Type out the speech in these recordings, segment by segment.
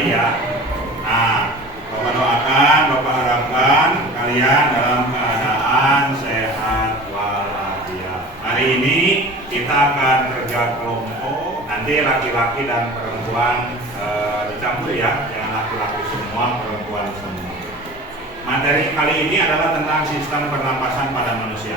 hari ya. Nah, Bapak doakan, Bapak harapkan kalian dalam keadaan sehat walafiat. Hari ini kita akan kerja kelompok, nanti laki-laki dan perempuan dicampur ya, jangan laki-laki semua, perempuan semua. Materi kali ini adalah tentang sistem pernapasan pada manusia.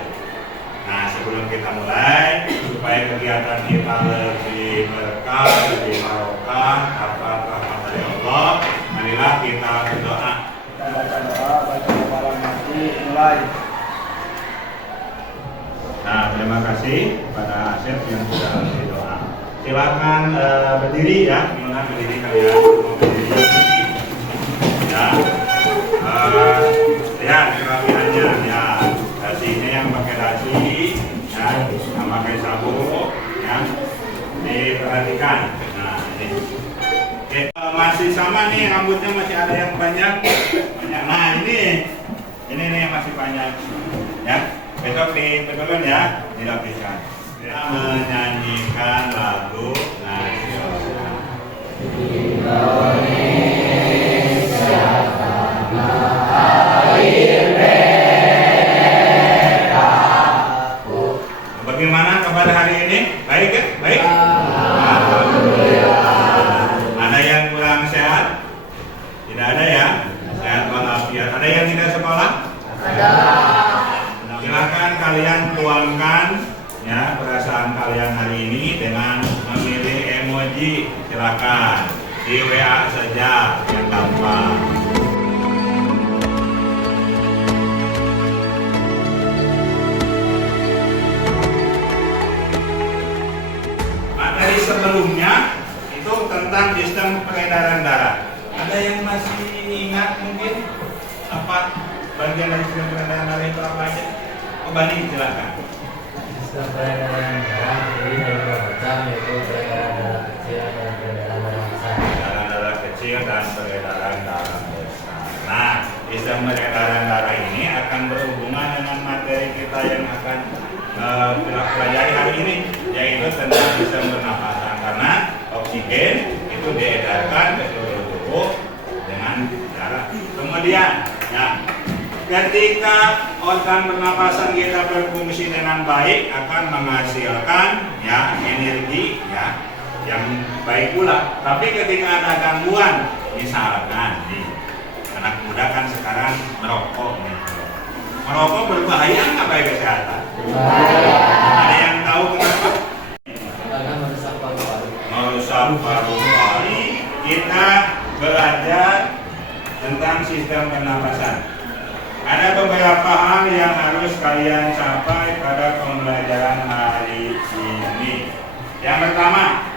Nah, sebelum kita mulai, supaya kegiatan kita lebih berkah, lebih barokah, dapat rahmat dari Allah, marilah kita berdoa. Kita baca doa, baca hafalan mati, mulai. Nah, terima kasih kepada Asep yang sudah memberi doa. Silakan berdiri ya, gimana berdiri kalian? Mau berdiri? Ya. Lihat kerapiannya ya. Dasinya yang pakai dasi, ya, yang pakai sabuk, ya, diperhatikan. Nah, ini. Oke, masih sama nih, rambutnya masih ada yang banyak. Nah, ini nih yang masih banyak. Ya, besok dibetulkan ya, dirapikan. Kita menyanyikan lagu nasional. Indonesia tanah air merahku. Bagaimana kabar hari ini? Baik ya? Baik? Alhamdulillah. Ada yang kurang sehat? Tidak ada ya? Sehat walafiat. Ada yang tidak sekolah? Ada. Silakan kalian tuangkan ya perasaan kalian hari ini dengan memilih emoji. Silakan di WA saja yang gampang. Materi sebelumnya itu tentang sistem peredaran darah. Ada yang masih ingat mungkin apa bagian dari sistem peredaran darah itu apa aja? Oh, Bani, silakan. Sistem peredaran darah jadi dari dua macam, yaitu peredaran darah kecil dan peredaran darah besar. Peredaran darah kecil dan peredaran darah besar. Nah, sistem peredaran darah ini akan berhubungan dengan materi kita yang akan kita pelajari hari ini, yaitu tentang sistem pernapasan. Karena oksigen itu diedarkan ke seluruh tubuh dengan darah. Kemudian, ya, ketika organ pernapasan kita berfungsi dengan baik akan menghasilkan ya energi ya yang baik pula. Tapi ketika ada gangguan, misalkan nih, anak muda kan sekarang merokok nih. Merokok berbahaya nggak bagi kesehatan? Ada yang tahu kenapa? Karena merusak paru-paru. Merusak paru-paru. Kita belajar tentang sistem pernapasan. Ada beberapa hal yang harus kalian capai pada pembelajaran hari ini. Yang pertama,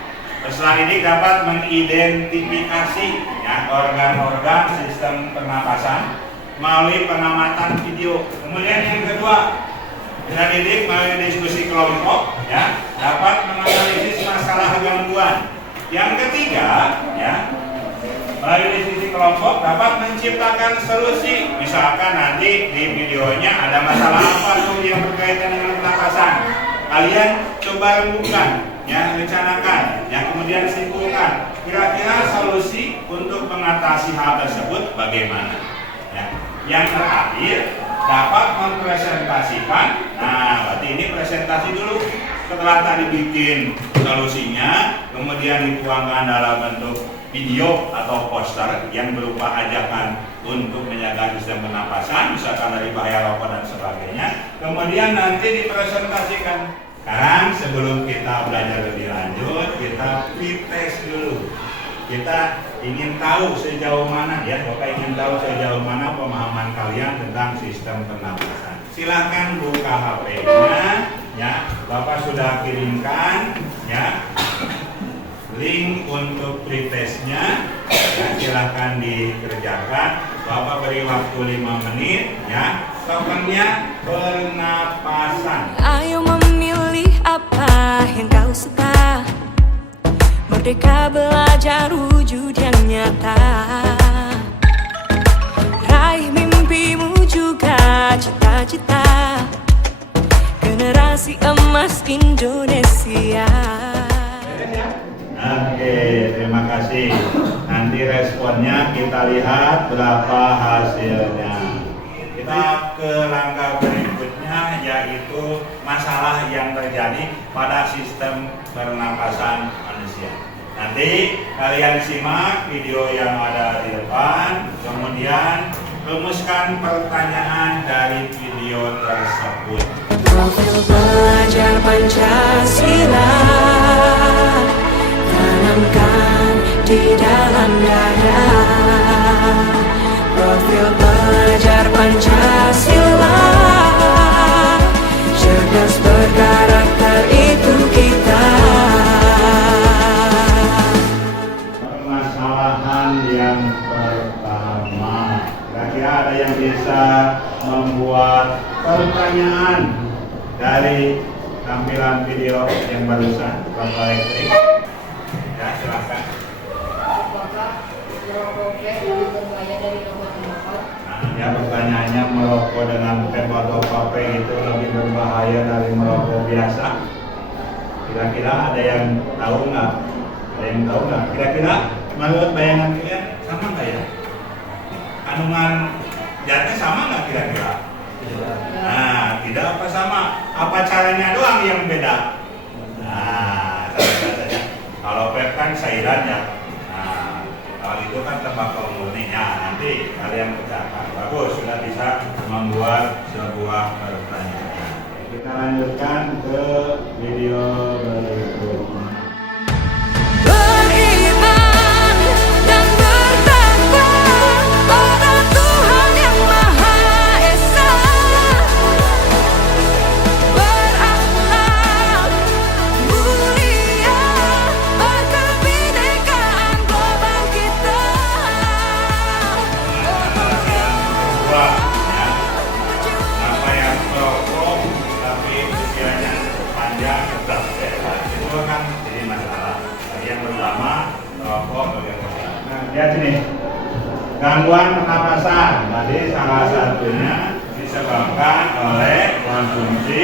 peserta ini dapat mengidentifikasi ya, organ-organ sistem pernapasan melalui pengamatan video. Kemudian yang kedua, bisa didik melalui diskusi kelompok, ya, dapat menganalisis masalah gangguan. Yang ketiga, ya, melalui diskusi kelompok dapat menciptakan solusi. Misalkan nanti di videonya ada masalah apa tuh yang berkaitan dengan pernapasan. Kalian coba rembukan, ya, rencanakan, ya, kemudian simpulkan. Kira-kira solusi untuk mengatasi hal tersebut bagaimana? Ya. Yang terakhir dapat mempresentasikan. Nah, berarti ini presentasi dulu. Setelah tadi bikin solusinya, kemudian dituangkan dalam bentuk video atau poster yang berupa ajakan untuk menjaga sistem pernapasan, misalkan dari bahaya rokok dan sebagainya. Kemudian nanti dipresentasikan. Sekarang sebelum kita belajar lebih lanjut, kita pretest dulu. Kita ingin tahu sejauh mana ya, Bapak ingin tahu sejauh mana pemahaman kalian tentang sistem pernapasan. Silahkan buka HP-nya, ya. Bapak sudah kirimkan, ya, link untuk pretestnya. Ya, silahkan dikerjakan. Bapak beri waktu 5 menit, ya. Tokennya pernapasan. Ayo memilih apa yang kau suka. Merdeka belajar wujud yang nyata. Raih mimpimu juga cita-cita. Generasi emas Indonesia. Oke, terima kasih. Nanti respon responnya, kita lihat berapa hasilnya. Kita ke langkah berikutnya, yaitu masalah yang terjadi pada sistem pernapasan manusia. Nanti kalian simak video yang ada di depan, kemudian rumuskan pertanyaan dari video tersebut. Profil belajar Pancasila tanamkan di dalam dada. Profil belajar Pancasila, cerdas berkarakter itu kita. Permasalahan yang pertama, kira-kira ada yang bisa membuat pertanyaan dari tampilan video yang barusan Bapak Elektrik? Ya, silakan. Apakah merokok lebih berbahaya dari rokok tembakau? Nah, ya pertanyaannya, merokok dengan vape atau vape itu lebih berbahaya dari merokok biasa? Kira-kira ada yang tahu nggak? Ada yang tahu nggak? Kira-kira menurut bayangan kalian sama nggak ya? Kandungan zatnya sama nggak kira-kira? Nah, tidak apa sama? Apa caranya doang yang beda? Nah, saja. Kalau vape kan cairan ya. Nah, kalau itu kan tembakau murninya. Nanti kalian pecahkan. Bagus, sudah bisa membuat sebuah pertanyaan. Kita lanjutkan ke video berikutnya. Beriman dan bertakwa pada Tuhan yang Maha Esa, berakhlak mulia, berkebinekaan global kita. Kedua, ya. Apa yang merokok tapi usianya panjang tetap sehat, itu kan jadi masalah. Yang pertama, merokok bagaimana? Nah, lihat sini, gangguan pernapasan. Tadi salah satunya disebabkan oleh konsumsi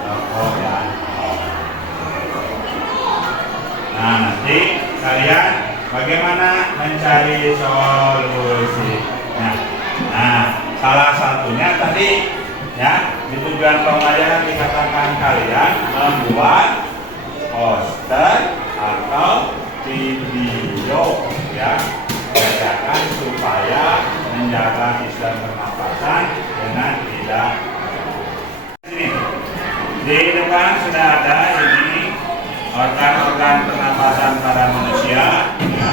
rokok ya. Nah, nanti kalian bagaimana mencari solusinya? Nah, salah satunya tadi ya, di tujuan pembelajaran dikatakan kalian membuat poster atau video ya, mengajarkan supaya menjaga sistem pernapasan dengan tidak. Sini di depan sudah ada ini organ-organ pernapasan pada manusia ya.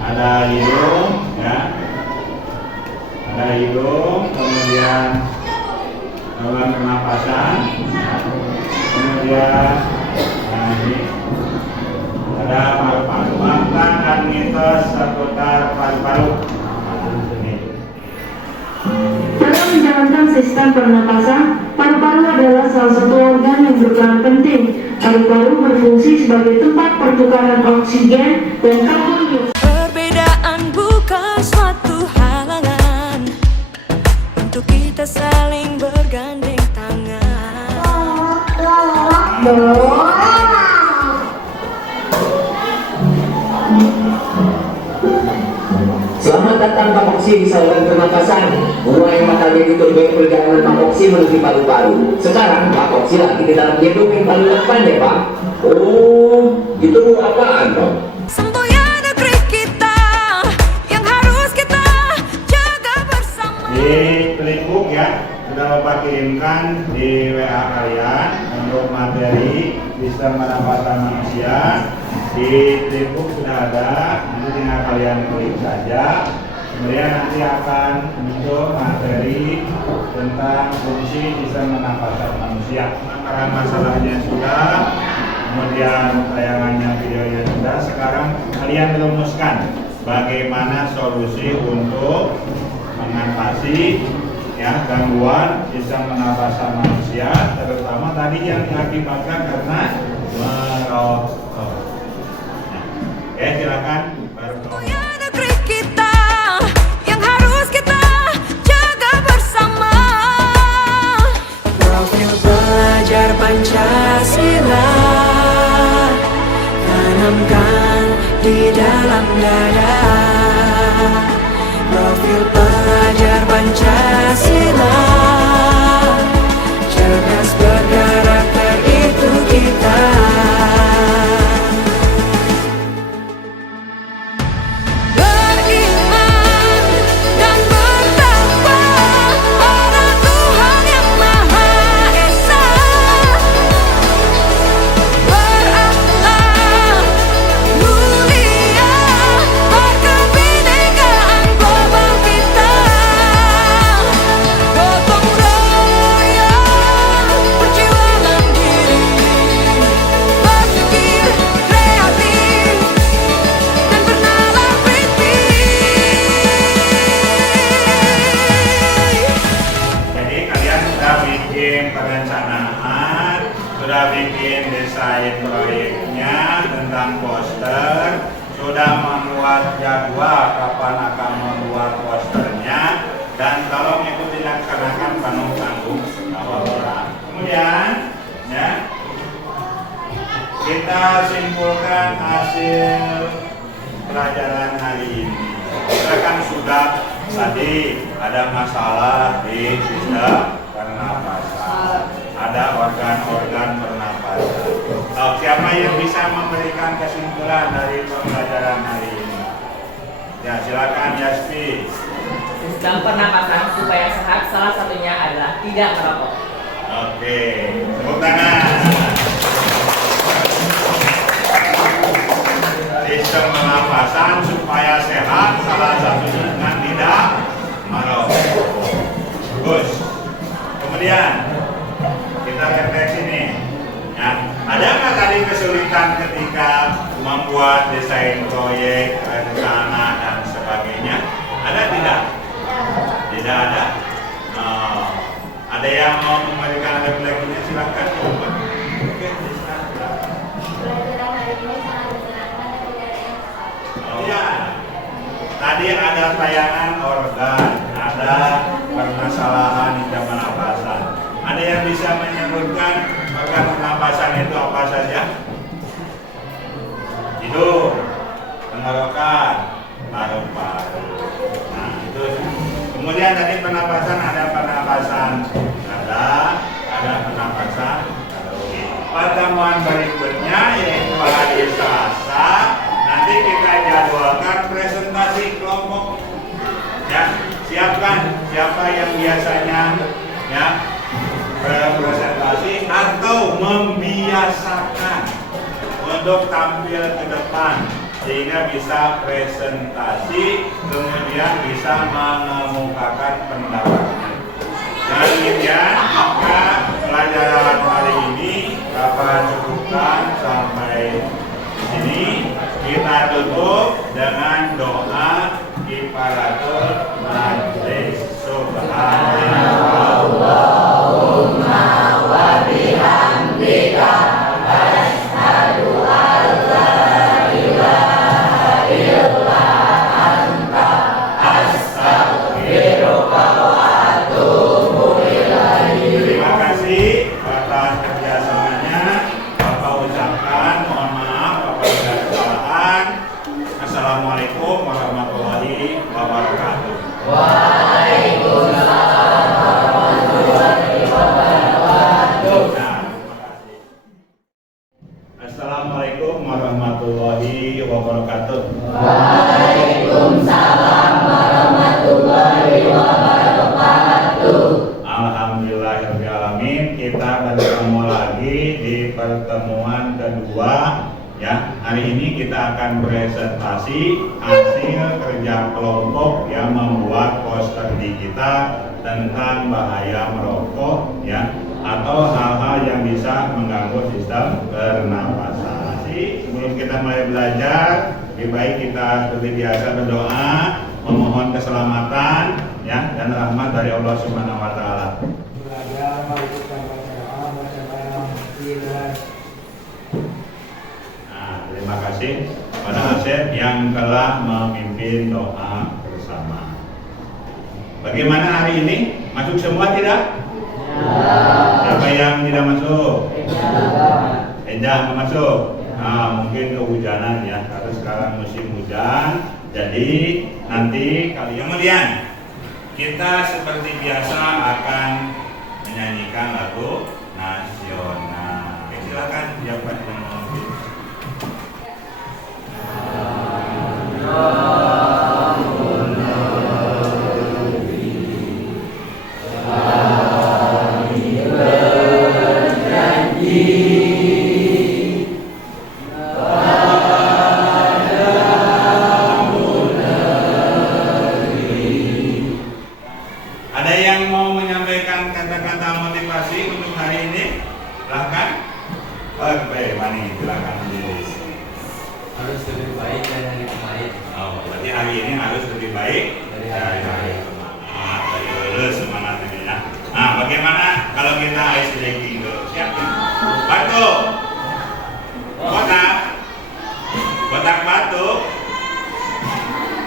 Ada hidung ya, ada hidung, kemudian organ pernapasan ya. Kemudian nah ini ada paru-paru. Fakta dan mitos seputar paru-paru. Dalam menjalankan sistem pernapasan, paru-paru adalah salah satu organ yang berperan penting. Paru-paru berfungsi sebagai tempat pertukaran oksigen dan karbon dioksida. Perbedaan bukan suatu halangan untuk kita saling bergandeng tangan. Selamat datang Pak Moksi di saluran pernapasan. Mulai mata jadi tujuan perjalanan Pak Moksi menuju paru-paru. Sekarang Pak Moksi lagi di dalam gendong yang paling depan ya Pak. Oh, itu apaan Pak? Semboyan negeri kita yang harus kita jaga bersama. Di Telipuk ya, sudah Bapak kirimkan di WA kalian untuk materi sistem pernapasan manusia. Di Telipuk sudah ada, nanti tinggal kalian klik saja. Kemudian nanti akan muncul materi tentang fungsi sistem pernapasan manusia. Karena masalahnya sudah, kemudian tayangannya videonya sudah. Sekarang kalian rumuskan bagaimana solusi untuk mengatasi ya gangguan sistem pernapasan manusia, terutama tadi yang diakibatkan karena merokok. Nah, silakan. Semboyan negeri kita yang harus kita jaga bersama. Profil belajar Pancasila tanamkan di dalam dada. sudah bikin desain proyeknya tentang poster, sudah membuat jadwal kapan akan membuat posternya, dan tolong itu dilaksanakan penuh tanggung jawab. Kemudian, ya, kita simpulkan hasil pelajaran hari ini. Kita kan sudah tadi ada masalah di sistem pernapasan, ada organ-organ pernapasan. Siapa yang bisa memberikan kesimpulan dari pembelajaran hari ini? Ya, silakan Yaspi. Sistem pernapasan supaya sehat salah satunya adalah tidak merokok. Oke, tepuk tangan. Sistem pernapasan supaya sehat salah satunya dengan tidak merokok. Bagus. Kemudian kita refleksi nih. Ya, ada nggak tadi kesulitan ketika membuat desain proyek, rencana dan sebagainya? Ada tidak? Tidak ada. Ada yang mau memberikan refleksinya, silakan. Oke, silakan. Pelajaran hari ini sangat menyenangkan dan tidak ada yang salah. Iya. Tadi ada tayangan organ, ada permasalahan di pernapasan. Ada yang bisa menyebutkan organ pernapasan itu apa saja? Hidung, tenggorokan, paru-paru. Nah, itu. Kemudian tadi pernapasan ada pernapasan dada, ada pernapasan kalori. Pertemuan berikutnya yaitu hari Selasa. Nanti kita jadwalkan presentasi kelompok. Ya, siapkan siapa yang biasanya ya berpresentasi atau membiasakan untuk tampil ke depan sehingga bisa presentasi, kemudian bisa mengemukakan pendapatnya. Dan demikian maka pelajaran hari ini dapat cukupkan sampai di sini. Kita tutup dengan doa kifaratul majlis. Subhanallahumma wa bihamdika asyhadu an la ilaha illa anta astaghfiruka wa atubu ilaik. Terima kasih atas kerjasamanya. Bapak ucapkan mohon maaf apabila ada kesalahan. Assalamualaikum warahmatullahi wabarakatuh. Waalaikumsalam warahmatullahi wabarakatuh. Assalamualaikum warahmatullahi wabarakatuh. Waalaikumsalam warahmatullahi wabarakatuh. Alhamdulillahirrahmanirrahim. Kita bertemu lagi di pertemuan kedua. Ya, hari ini kita akan presentasi hasil kerja kelompok yang membuat poster di kita tentang bahaya merokok, ya, atau hal-hal yang bisa mengganggu sistem pernapasan. Sebelum kita mulai belajar, lebih baik kita seperti biasa berdoa, memohon keselamatan, ya, dan rahmat dari Allah Subhanahu Wa Taala. Belajar melakukan bacaan Terima kasih kepada Asep yang telah memimpin doa bersama. Bagaimana hari ini? Masuk semua tidak? Siapa yang tidak masuk? Tidak masuk. Nah, mungkin kehujanan ya, karena sekarang musim hujan. Jadi nanti kemudian kita seperti biasa akan menyanyikan lagu nasional. Silakan siapa yang mau. Ada yang mau menyampaikan kata-kata motivasi untuk hari ini? Silahkan. Oke, Mani, silakan. Harus lebih baik dari hari kemarin. Oh, berarti hari ini harus lebih baik dari hari kemarin. Semangat ini ya. Nah, bagaimana kalau kita ice breaking dulu? Siap? Batu. Kotak. Kotak batu.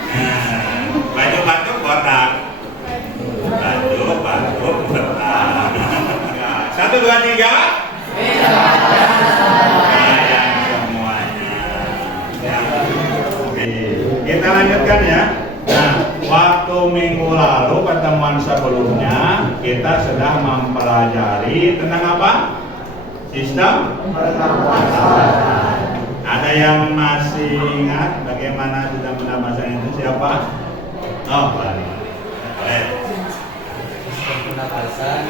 Nah, baju batu kotak. Batu batu kotak. Nah, 1, 2, 3. Sayang semuanya. Ya. Oke. Kita lanjutkan ya. Nah, waktu minggu lalu pertemuan sebelumnya kita sedang mempelajari tentang apa? Sistem penapasan. Ada yang masih ingat bagaimana sistem penapasan itu? Siapa? Oh, Bali. Boleh. Sistem pernapasan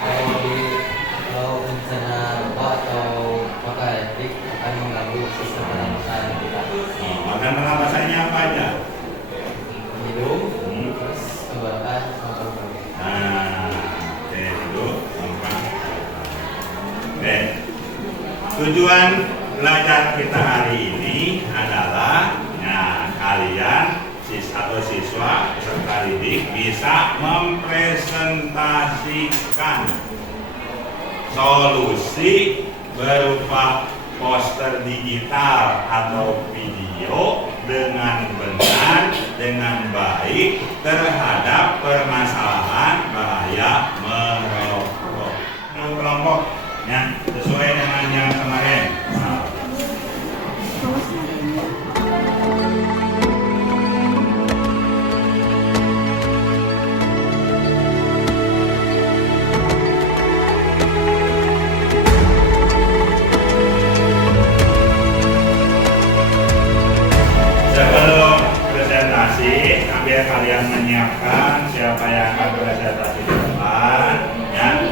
kalau bencana gempa atau maka elektrik akan mengganggu sistem pernapasan kita. Organ penapasannya apa aja? Hidung, terus tenggorokan, sama paru-paru. Nah, oke, itu gampang. Oke. Tujuan belajar kita hari ini adalah kalian atau siswa peserta didik bisa mempresentasikan solusi berupa poster digital atau video dengan benar, dengan baik terhadap permasalahan bahaya merokok. Kelompoknya sesuai dengan yang kemarin. Sebelum presentasi, sambil kalian menyiapkan siapa yang akan presentasi di depan, ya.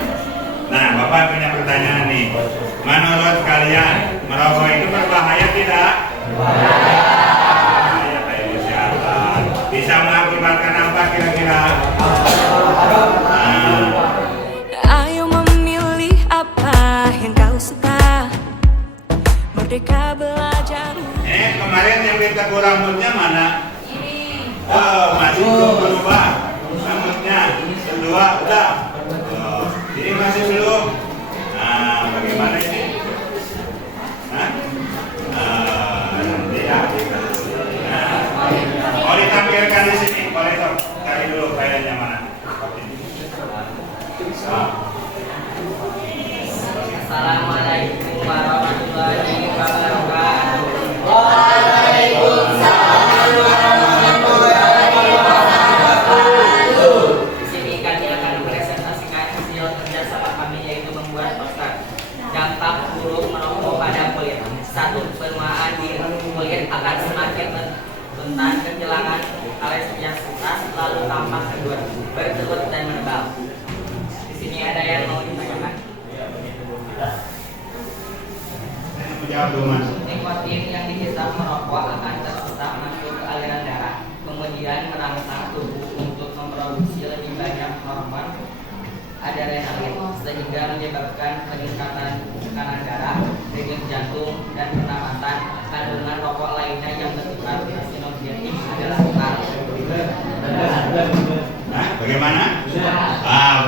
Nah, Bapak punya pertanyaan nih. Menurut kalian, merokok itu berbahaya tidak? Berbahaya bagi kesehatan. Bisa mengakibatkan apa kira-kira? Ayo memilih apa yang kau suka. Merdeka belajar. Kemarin yang ditegur rambutnya mana? Oh, masih belum berubah rambutnya. Kedua, udah. Oh, ini masih belum. Nah, bagaimana ini? Hah? Nanti ya. Nah, ditampilkan di sini. Boleh dong. Cari dulu kayaknya mana. Assalamualaikum warahmatullahi wabarakatuh. Di sini kami akan mempresentasikan hasil kerjasama kami, yaitu membuat poster dampak buruk merokok pada kulit. 1. Penuaan di kulit akan semakin rentan kehilangan elastisitas, lalu tampak kedua berkerut dan menebal. Di sini ada yang mau ditanyakan? Jawab dulu, Mas. Nikotin yang dihisap merokok akan terserap masuk ke aliran darah, kemudian merangsang tubuh untuk memproduksi lebih banyak hormon adrenalin, sehingga menyebabkan peningkatan tekanan darah, denyut jantung, dan pernapasan. Kandungan rokok lainnya yang bersifat karsinogenik adalah Nah, bagaimana?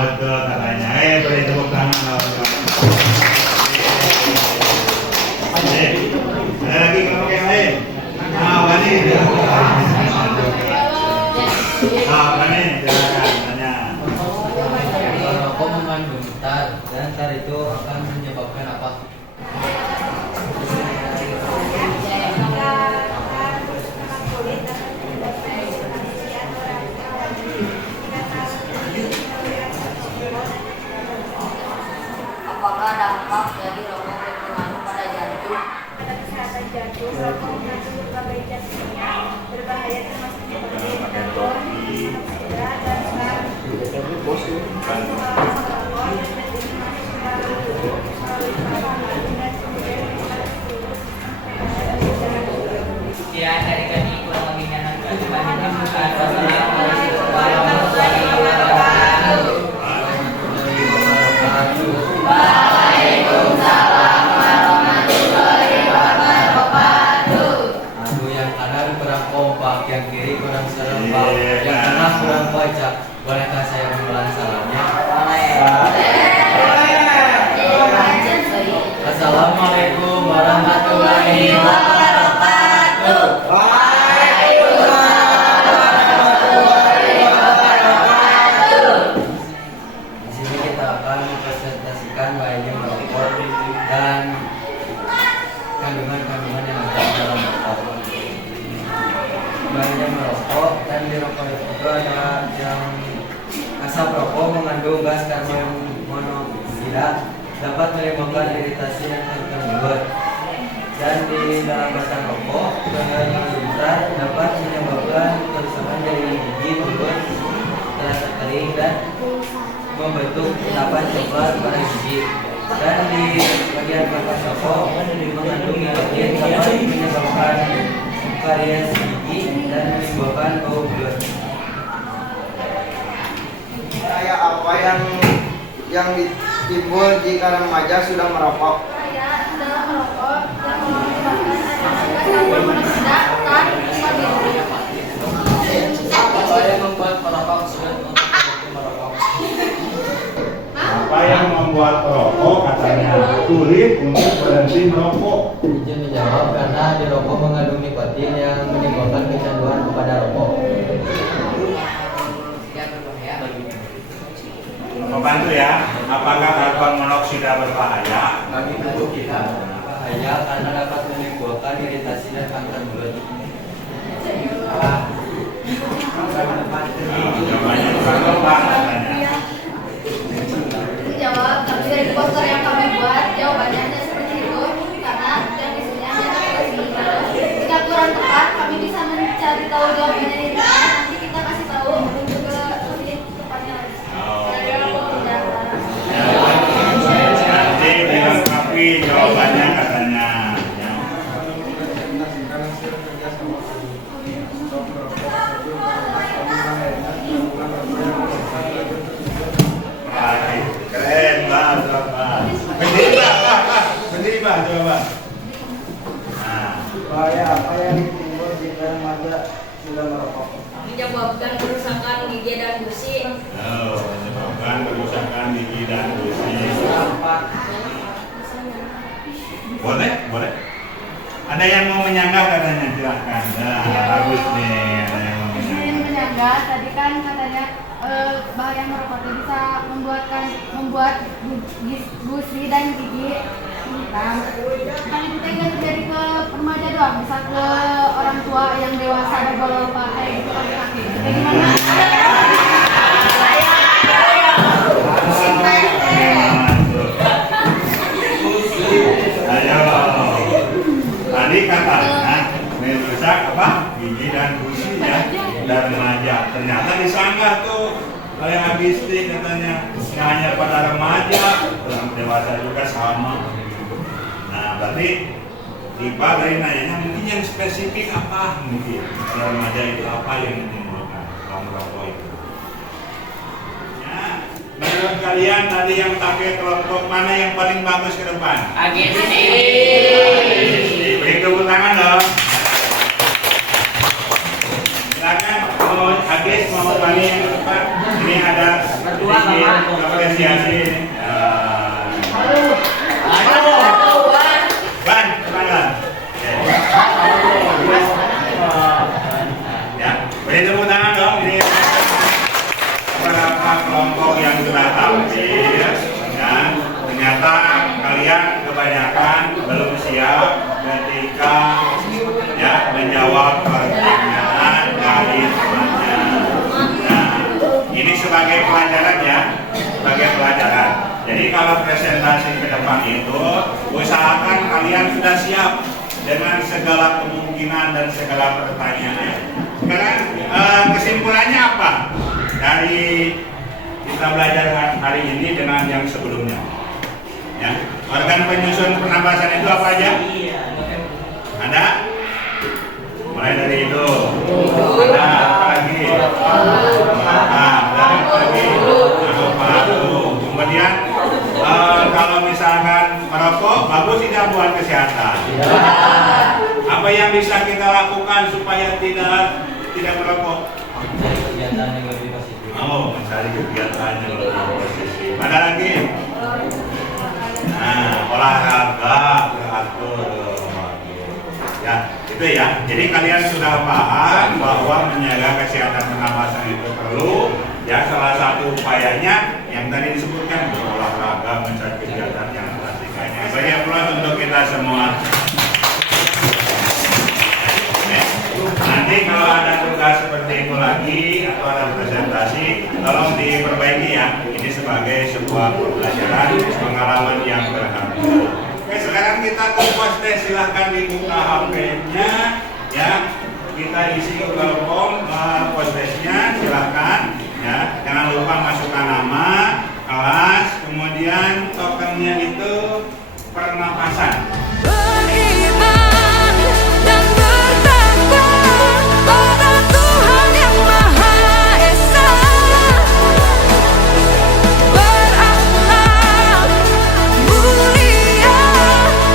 Betul katanya. Beri tepuk tangan. Ada lagi kelompok yang lain? Wani. Wani, silakan tanya. Rokok mengandung tar, dan tar itu akan menyebabkan apa? Apakah dampak dari rokok berpengaruh pada jantung? Pada kesehatan jantung, rokok mengandung berbagai zat kimia berbahaya termasuk seperti karbon, cedera, dan serat. Sekian dari kami, kurang lebihnya nanti kami lakukan. Wassalamualaikum warahmatullahi wabarakatuh. Waalaikumsalam warahmatullahi wabarakatuh. Aduh, yang kanan kurang kompak, yang kiri kurang serempak, yang tengah kurang baca. Bolehkah saya mengulang salamnya? Boleh. mengandung gas karbon monoksida dapat menimbulkan iritasi dan kanker mulut. Dan di dalam batang rokok, yang besar dapat menyebabkan kerusakan jaringan gigi, mulut terasa kering dan membentuk endapan coklat pada gigi. Dan di bagian kertas rokok mengandung nikotin dapat menyebabkan karies gigi dan menimbulkan bau mulut. Bahaya apa yang timbul jika remaja sudah merokok? Bahaya adalah merokok yang menyebabkan adanya gas karbon monoksida dan limbah. Apa yang membuat perokok sulit untuk berhenti merokok? Apa yang membuat perokok katanya sulit untuk berhenti merokok? Izin menjawab, karena di rokok mengandung nikotin yang menimbulkan kecanduan kepada rokok. Membantu ya, apakah karbon monoksida berbahaya? Bagi tubuh kita bahaya karena dapat menimbulkan iritasi dan kanker mulut. Jawabannya bukan lubang katanya. Menjawab, tapi dari poster yang kami buat jawabannya hanya seperti itu karena yang isinya hanya seperti jika kurang tepat kami bisa mencari tahu jawabannya di internet. Nanti kita kasih tahu ke lebih tepatnya lagi. Nanti dilengkapi jawabannya katanya. Keren banget, Bapak. Berdiri, Pak, coba. Nah, Bahaya apa yang timbul jika remaja sudah merokok? Menyebabkan kerusakan gigi dan gusi. menyebabkan kerusakan gigi dan gusi. Boleh, boleh. Ada yang mau menyanggah katanya, silakan. Nah, bagus nih, ada yang mau Izin menyanggah. menyanggah, tadi kan katanya bahaya merokok itu bisa membuat gusi dan gigi hitam. Kan itu teh nggak terjadi ke remaja doang, bisa ke orang tua yang dewasa bapak-bapak kayak gitu kakek-kakek. Kayak gimana? Ayo. Tadi katanya merusak apa? Gigi dan gusi ya. Dan remaja. Ternyata disanggah tuh kayak agistik katanya. Nggak hanya pada remaja, orang dewasa juga sama. Nah, berarti Ipa dari nanya mungkin yang spesifik apa mungkin pada remaja itu apa yang menimbulkan kalau merokok itu? Ya, menurut kalian tadi yang pakai kelompok mana yang paling bagus ke depan? Beri tepuk tangan dong. Silakan mau Agis mau Pani yang ke depan. Ini ada sedikit apresiasi. Ban, kemana? Ya, beri tepuk tangan dong. Ini beberapa kelompok yang sudah tampil. Ya, ternyata kalian kebanyakan belum siap ketika ya menjawab pertanyaan dari temannya. Nah, ini sebagai pelajaran ya, sebagai pelajaran. Jadi kalau presentasi ke depan itu usahakan kalian sudah siap dengan segala kemungkinan dan segala pertanyaan. Sekarang kesimpulannya apa dari kita belajar hari ini dengan yang sebelumnya? Ya, organ penyusun pernapasan itu apa aja? Ada? Mulai dari itu. Ada apa lagi? Ada apa lagi? Paru. Kemudian kalau misalkan merokok bagus tidak buat kesehatan. Apa yang bisa kita lakukan supaya tidak merokok? Mencari kegiatan yang lebih positif. Oh, mencari kegiatan yang lebih positif. Ada lagi? Nah, olahraga teratur. Ya, itu ya. Jadi kalian sudah paham bahwa menjaga kesehatan pernapasan itu perlu. Ya, salah satu upayanya yang tadi disebutkan berolahraga, mencari kegiatan yang klasik. Bagi aplaus untuk kita semua. Nanti kalau ada tugas seperti itu lagi atau ada presentasi, tolong diperbaiki ya. Ini sebagai sebuah pembelajaran pengalaman yang berharga. Oke, sekarang kita ke post-test. Silahkan dibuka HP-nya ya. Kita isi Google Form post-testnya, silahkan ya. Jangan lupa masukkan nama, kelas, kemudian tokennya itu pernapasan. Beriman dan bertakwa pada Tuhan yang Maha Esa, berakhlak mulia,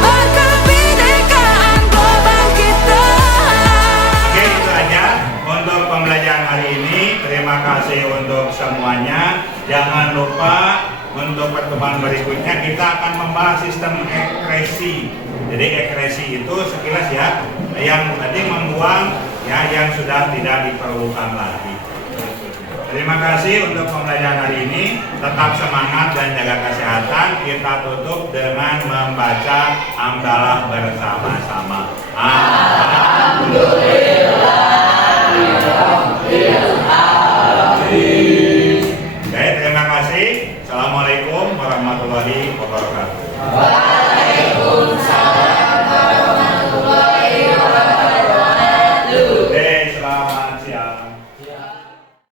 berkebinekaan global kita. Oke, itu aja untuk pembelajaran hari ini. Terima kasih untuk semuanya. Jangan lupa untuk pertemuan berikutnya kita akan membahas sistem ekresi. Jadi ekresi itu sekilas ya, yang tadi membuang ya yang sudah tidak diperlukan lagi. Terima kasih untuk pembelajaran hari ini. Tetap semangat dan jaga kesehatan. Kita tutup dengan membaca hamdalah bersama-sama. Oke, terima kasih. Assalamualaikum warahmatullahi wabarakatuh. Waalaikumsalam.